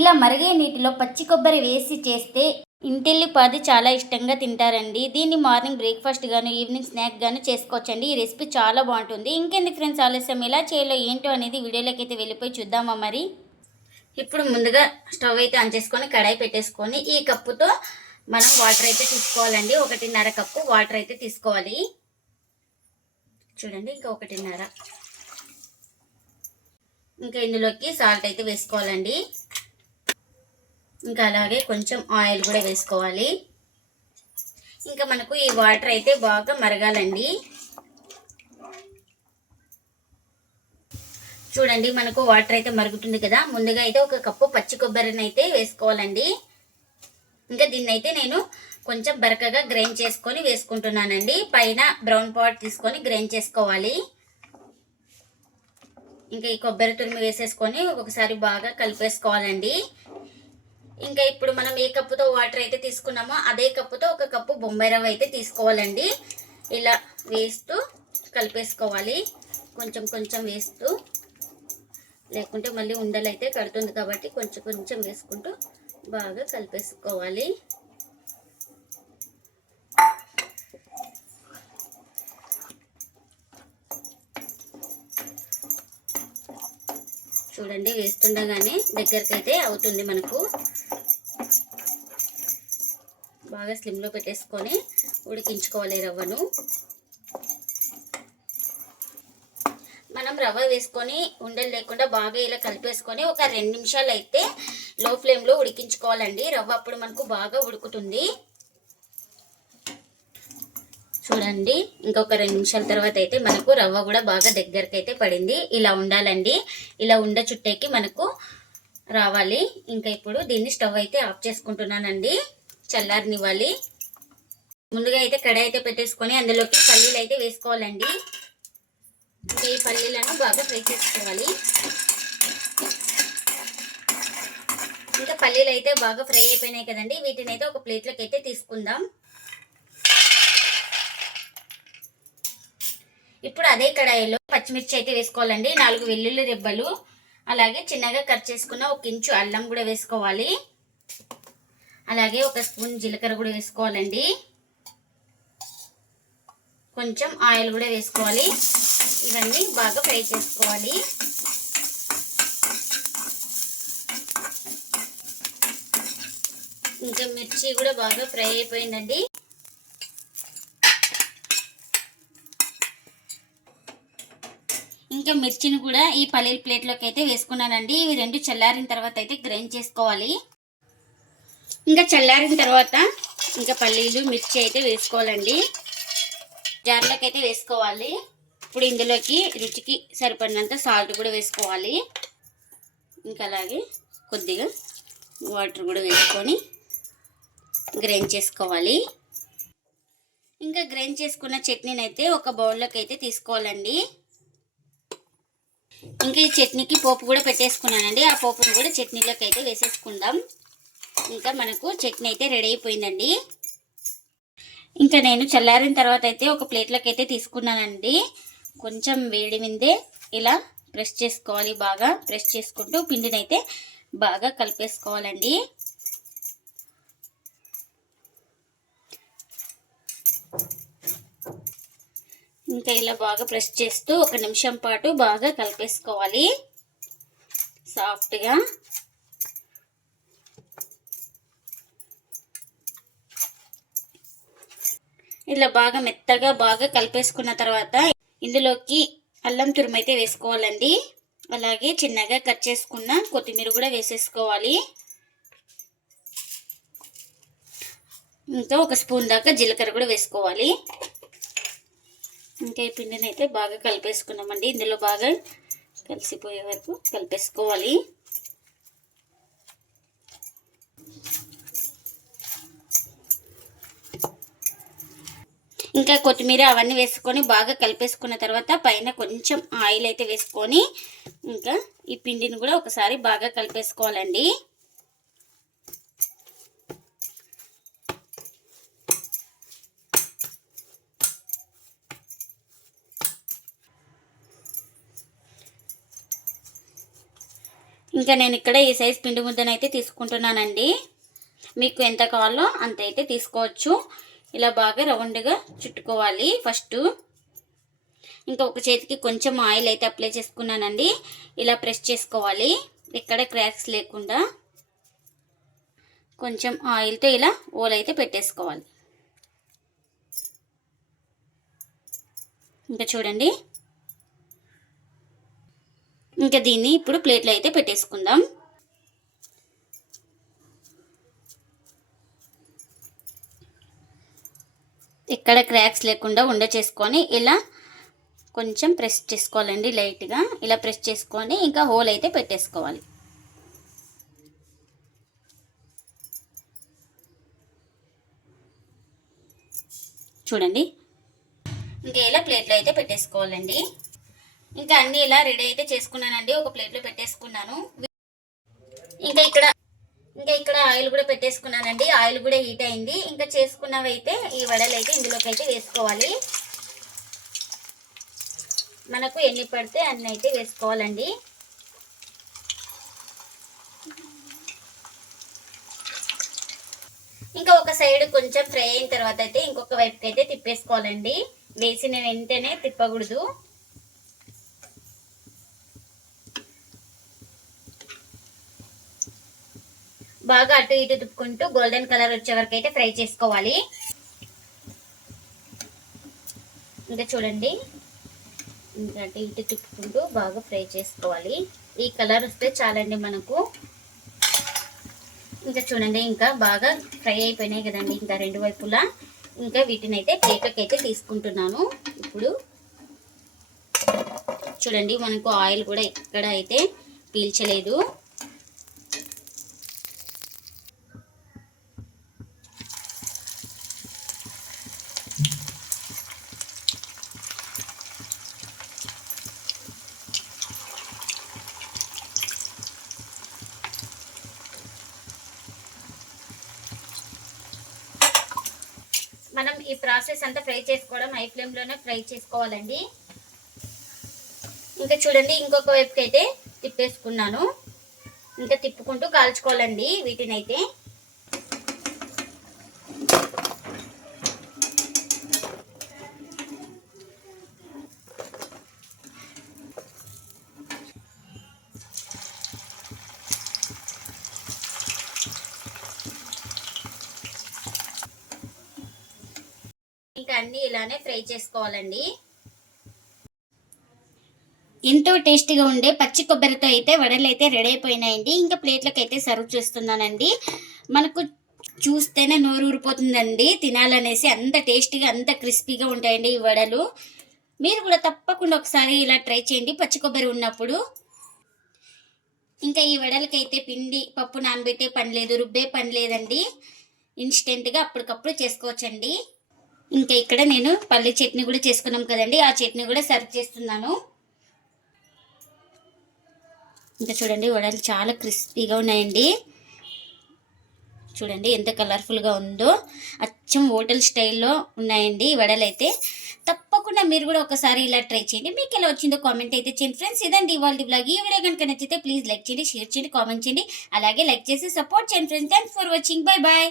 ఇలా మరిగే నీటిలో పచ్చి కొబ్బరి వేసి చేస్తే ఇంటిల్లిపాది చాలా ఇష్టంగా తింటారండి. దీన్ని మార్నింగ్ బ్రేక్ఫాస్ట్ గాను ఈవినింగ్ స్నాక్ గాను చేసుకోవచ్చండి. ఈ రెసిపీ చాలా బాగుంటుంది. ఇంకెందుకు ఫ్రెండ్స్ ఆలస్యం? ఎలా చేయాలో ఏంటో అనేది వీడియోలోకి అయితే వెళ్ళిపోయి చూద్దామా మరి? ఇప్పుడు ముందుగా స్టవ్ అయితే ఆన్ చేసుకొని కడాయి పెట్టేసుకొని ఈ కప్పుతో మనం వాటర్ అయితే తీసుకోవాలండి. ఒకటిన్నర కప్పు వాటర్ అయితే తీసుకోవాలి. చూడండి ఇంకా ఒకటిన్నర. ఇంకా ఇందులోకి సాల్ట్ అయితే వేసుకోవాలండి. ఇంకా అలాగే కొంచెం ఆయిల్ కూడా వేసుకోవాలి. ఇంకా మనకు ఈ వాటర్ అయితే బాగా మరగాలండి. చూడండి మనకు వాటర్ అయితే మరుగుతుంది కదా. ముందుగా అయితే ఒక కప్పు పచ్చి కొబ్బరిని అయితే వేసుకోవాలండి. ఇంకా దీన్ని అయితే నేను కొంచెం బరకగా గ్రైండ్ చేసుకొని వేసుకుంటున్నానండి. పైన బ్రౌన్ పాట్ తీసుకొని గ్రైండ్ చేసుకోవాలి. ఇంకా ఈ కొబ్బరి తురిమి వేసేసుకొని ఒకసారి బాగా కలిపేసుకోవాలండి. ఇంకా ఇప్పుడు మనం ఏ కప్పుతో వాటర్ అయితే తీసుకున్నామో అదే కప్పుతో ఒక కప్పు బొంబాయి రవ్వ అయితే తీసుకోవాలండి. ఇలా వేస్తూ కలిపేసుకోవాలి. కొంచెం కొంచెం వేస్తూ. లేకుంటే మళ్ళీ ఉండలు అయితే కడుతుంది కాబట్టి కొంచెం కొంచెం వేసుకుంటూ బాగా కలిపేసుకోవాలి. చూడండి వేస్తుండగానే దగ్గరికి అయితే అవుతుంది మనకు. బాగా స్లిమ్లో పెట్టేసుకొని ఉడికించుకోవాలి రవ్వను. మనం రవ్వ వేసుకొని ఉండలు లేకుండా బాగా ఇలా కలిపేసుకొని ఒక రెండు నిమిషాలు అయితే లో ఫ్లేమ్లో ఉడికించుకోవాలండి. రవ్వ అప్పుడు మనకు బాగా ఉడుకుతుంది. చూడండి ఇంకొక రెండు నిమిషాల తర్వాత అయితే మనకు రవ్వ కూడా బాగా దగ్గరికి అయితే పడింది. ఇలా ఉండాలండి. ఇలా ఉండ చుట్టేకి మనకు రావాలి. ఇంకా ఇప్పుడు దీన్ని స్టవ్ అయితే ఆఫ్ చేసుకుంటున్నానండి. చల్లారనివ్వాలి. ముందుగా అయితే కడాయి అయితే పెట్టేసుకొని అందులోకి పల్లీలు అయితే వేసుకోవాలండి. ఇంకా ఈ పల్లీలను బాగా ఫ్రై చేసుకోవాలి. ఇంకా పల్లీలు అయితే బాగా ఫ్రై అయిపోయినాయి కదండి. వీటిని అయితే ఒక ప్లేట్లోకి అయితే తీసుకుందాం. ఇప్పుడు అదే కడాయిలో పచ్చిమిర్చి అయితే వేసుకోవాలండి. నాలుగు వెల్లుల్లి రెబ్బలు. అలాగే చిన్నగా కట్ చేసుకున్న ఒక ఇంచు అల్లం కూడా వేసుకోవాలి. అలాగే ఒక స్పూన్ జీలకర్ర కూడా వేసుకోవాలండి. కొంచెం ఆయిల్ కూడా వేసుకోవాలి. ఇవన్నీ బాగా ఫ్రై చేసుకోవాలి. ఇంకా మిర్చి కూడా బాగా ఫ్రై అయిపోయిందండి. ఇంకా మిర్చిని కూడా ఈ పల్లీల ప్లేట్లోకి అయితే వేసుకున్నానండి. ఇవి రెండు చల్లారిన తర్వాత అయితే గ్రైండ్ చేసుకోవాలి. ఇంకా చల్లారిన తర్వాత ఇంకా పల్లీలు మిర్చి అయితే వేసుకోవాలండి. జార్లోకి అయితే వేసుకోవాలి. ఇప్పుడు ఇందులోకి రుచికి సరిపడినంత సాల్ట్ కూడా వేసుకోవాలి. ఇంకా అలాగే కొద్దిగా వాటర్ కూడా వేసుకొని గ్రైండ్ చేసుకోవాలి. ఇంకా గ్రైండ్ చేసుకున్న చట్నీని అయితే ఒక బౌల్లోకి అయితే తీసుకోవాలండి. ఇంకా ఈ చట్నీకి పోపు కూడా పెట్టేసుకున్నానండి. ఆ పోపును కూడా చట్నీలోకి అయితే వేసేసుకుందాం. ఇంకా మనకు చట్నీ అయితే రెడీ అయిపోయిందండి. ఇంకా నేను చల్లారిన తర్వాత అయితే ఒక ప్లేట్లోకి అయితే తీసుకున్నానండి. కొంచెం వేడి మీదే ఇలా ప్రెస్ చేసుకోవాలి బాగా ప్రెస్ చేసుకుంటూ పిండిని అయితే బాగా కలిపేసుకోవాలండి. ఇంకా ఇలా బాగా ప్రెస్ చేస్తూ ఒక నిమిషం పాటు బాగా కలిపేసుకోవాలి. సాఫ్ట్గా. ఇట్లా బాగా మెత్తగా బాగా కలిపేసుకున్న తర్వాత ఇందులోకి అల్లం తురుమైతే వేసుకోవాలండి. అలాగే చిన్నగా కట్ చేసుకున్న కొత్తిమీర కూడా వేసేసుకోవాలి. ఇంకా ఒక స్పూన్ దాకా జీలకర్ర కూడా వేసుకోవాలి. ఇంకా ఈ పిండిని అయితే బాగా కలిపేసుకున్నామండి. ఇందులో బాగా కలిసిపోయే వరకు కలిపేసుకోవాలి. ఇంకా కొత్తిమీర అవన్నీ వేసుకొని బాగా కలిపేసుకున్న తర్వాత పైన కొంచెం ఆయిల్ అయితే వేసుకొని ఇంకా ఈ పిండిని కూడా ఒకసారి బాగా కలిపేసుకోవాలండి. ఇంకా నేను ఇక్కడ ఈ సైజ్ పిండి ముద్దనైతే తీసుకుంటున్నానండి. మీకు ఎంత కావాలో అంత అయితే తీసుకోవచ్చు. ఇలా బాగా రౌండ్గా చుట్టుకోవాలి. ఫస్ట్ ఇంకా ఒక చేతికి కొంచెం ఆయిల్ అయితే అప్లై చేసుకున్నానండి. ఇలా ప్రెస్ చేసుకోవాలి. ఎక్కడ క్రాక్స్ లేకుండా కొంచెం ఆయిల్తో ఇలా ఓల్ అయితే పెట్టేసుకోవాలి. ఇంకా చూడండి. ఇంకా దీన్ని ఇప్పుడు ప్లేట్లో అయితే పెట్టేసుకుందాం. ఎక్కడ క్రాక్స్ లేకుండా ఉండ చేసుకొని ఇలా కొంచెం ప్రెస్ చేసుకోవాలండి లైట్గా. ఇలా ప్రెస్ చేసుకొని ఇంకా హోల్ అయితే పెట్టేసుకోవాలి. చూడండి. ఇంకా ఇలా ప్లేట్లో అయితే పెట్టేసుకోవాలండి. ఇంకా అన్నీ ఇలా రెడీ అయితే చేసుకున్నానండి. ఒక ప్లేట్లో పెట్టేసుకున్నాను. ఇంకా ఇక్కడ చేసుకున్నానండి. ఆయిల్ కూడా హీట్ అయింది. ఇంకా చేసుకున్నవి అయితే ఈ వడలు అయితే ఇందులోకి అయితే వేసుకోవాలి. మనకు ఎన్ని పడితే అన్ని అయితే వేసుకోవాలండి. ఇంకా ఒక సైడ్ కొంచెం ఫ్రై అయిన తర్వాత అయితే ఇంకొక వైపుకి అయితే తిప్పేసుకోవాలండి. వేసిన వెంటనే తిప్పకూడదు. బాగా అటు ఇటు తిప్పుకుంటూ గోల్డెన్ కలర్ వచ్చే వరకు అయితే ఫ్రై చేసుకోవాలి. ఇంకా చూడండి. ఇంకా అటు ఇటు తిప్పుకుంటూ బాగా ఫ్రై చేసుకోవాలి. ఈ కలర్ వస్తే చాలండి మనకు. ఇంకా చూడండి ఇంకా బాగా ఫ్రై అయిపోయినాయి కదండి ఇంకా రెండు వైపులా. ఇంకా వీటిని అయితే ప్లేట్లోకి అయితే తీసుకుంటున్నాను. ఇప్పుడు చూడండి మనకు ఆయిల్ కూడా ఎక్కడ అయితే పీల్చలేదు. మనం ఈ ప్రాసెస్ అంతా ఫ్రై చేసుకోవడం హై ఫ్లేమ్లోనే ఫ్రై చేసుకోవాలండి. ఇంకా చూడండి ఇంకొక వైపుకి అయితే తిప్పేసుకున్నాను. ఇంకా తిప్పుకుంటూ కాల్చుకోవాలండి వీటిని అన్నీ ఇలానే ఫ్రై చేసుకోవాలండి. ఎంతో టేస్టీగా ఉండే పచ్చి కొబ్బరితో అయితే వడలు అయితే రెడీ అయిపోయినాయండి. ఇంకా ప్లేట్లకు అయితే సర్వ్ చేస్తున్నానండి. మనకు చూస్తేనే నోరు ఊరిపోతుందండి. తినాలనేసి అంత టేస్టీగా అంత క్రిస్పీగా ఉంటాయండి ఈ వడలు. మీరు కూడా తప్పకుండా ఒకసారి ఇలా ట్రై చేయండి పచ్చి కొబ్బరి ఉన్నప్పుడు. ఇంకా ఈ వడలకైతే పిండి పప్పు నానబెట్టే పని లేదు రుబ్బే పని లేదండి. ఇన్స్టెంట్గా అప్పటికప్పుడు చేసుకోవచ్చండి. ఇంకా ఇక్కడ నేను పల్లి చట్నీ కూడా చేసుకున్నాం కదండి. ఆ చట్నీ కూడా సర్వ్ చేస్తున్నాను. ఇంకా చూడండి వడలు చాలా క్రిస్పీగా ఉన్నాయండి. చూడండి ఎంత కలర్ఫుల్గా ఉందో. అచ్చం హోటల్ స్టైల్లో ఉన్నాయండి వడలు అయితే తప్పకుండా మీరు కూడా ఒకసారి ఇలా ట్రై చేయండి. మీకు ఎలా వచ్చిందో కామెంట్ అయితే చేయండి. ఫ్రెండ్స్ ఇదండి ఇవాళ బ్లాగ్ ఈ వీడియో కనుక నచ్చితే ప్లీజ్ లైక్ చేయండి షేర్ చేయండి కామెంట్ చేయండి. అలాగే లైక్ చేసి సపోర్ట్ చేయండి friends thanks for watching bye bye